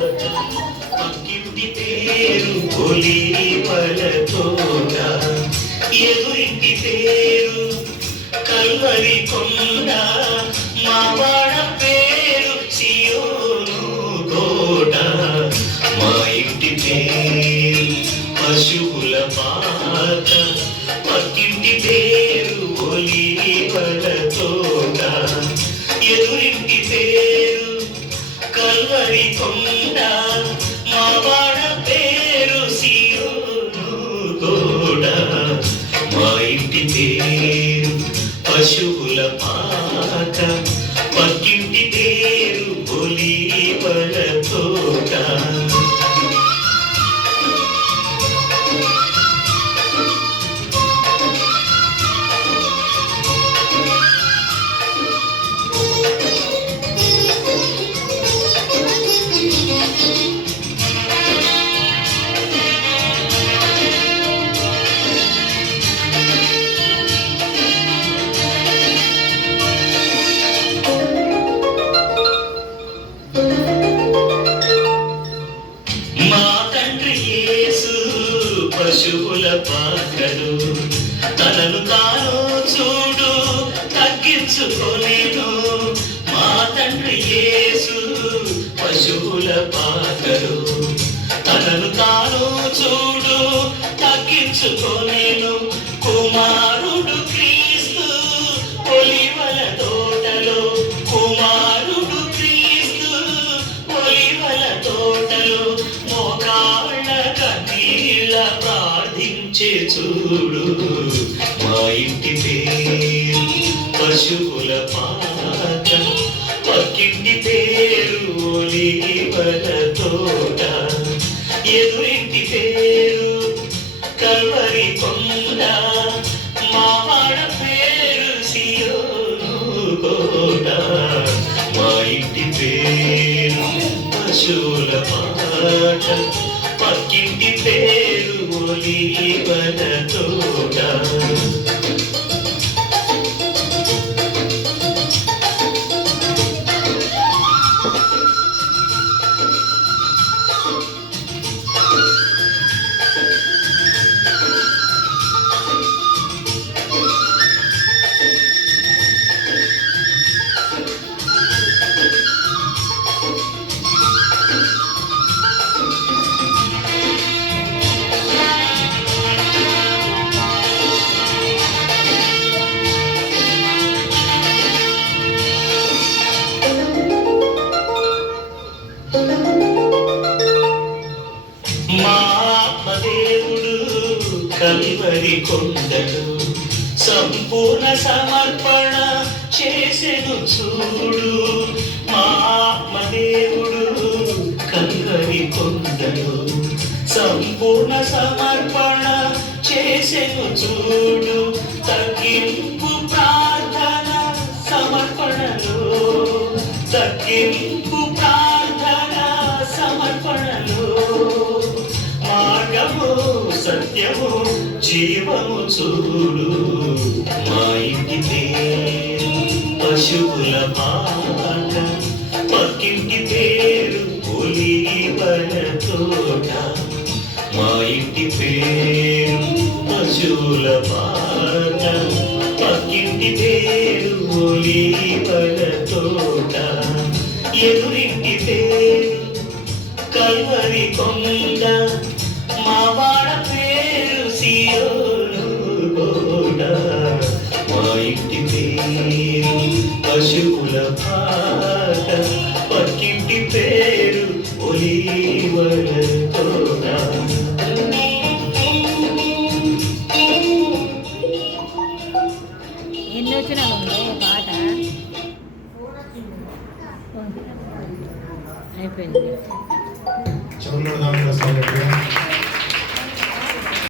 పక్కింటి పేరు ఒలీవల తోట, ఎదురింటి పేరు కల్వరి కొండ, మావాడ పేరు సియోను కోట. మా ఇంటి పేరు పశువుల పాక, పక్కింటి పేరు ఒలీవల తోట, ఎదురింటి పేరు కల్వరి కొండ, మావాడ పేరు సియోను కోట. మా ఇంటి పేరు పశువుల పాక, పక్కింటి పేరు ఒలీవల తోట. పశువుల పాకడు తనను తాను చూడు తగ్గించుకోలేను. మా తండ్రి యేసు పశువుల పాకడు తనను తాను చూడు తగ్గించుకోలేను. కుమారుడు క్రీస్తు ఒలీవల తోటలో, కుమారుడు క్రీస్తు ఒలీవల తోటలో, మోకాళ్ళ కన్నీళ్ళ ప్రార్థించే చూడు. మా ఇంటి పేరు పశువుల పాక, పక్కింటి పేరు ఒలీవల తోట, ఎదురింటి పేరు కల్వరి కొండ, మావాడ పేరు సియోను కోట. మా ఇంటి పేరు పశువుల పాక, పక్కింటి పేరు ఒలీవల తోట. మా ఆత్మదేవుడు కల్వరి కొండలు సంపూర్ణ సమర్పణ చేసెను చూడు. మా ఆత్మదేవుడు కల్వరి కొండలు సంపూర్ణ సమర్పణ చేసెను చూడు. తగ్గింపు ప్రార్థన సమర్పణలో, తగ్గింపు ప్రార్థన సమర్పణలో, మార్గము సత్యము జీవము చూడు. మా ఇంటి పేరు పశువుల పాక, పక్కింటి పేరు ఒలీవల తోట. మా ఇంటి పేరు పశువుల పాక, పక్కింటి పేరు ఒలీవల తోట, ఎదురింటి పేరు కల్వరి కొండ, మావాడ పేరు సియోను కోట. మా ఇంటి పేరు పశువుల పాక, పక్కింటి పేరు ఒలీవల తోట. ఎన్ని వచ్చినా పాట అయిపోయింది.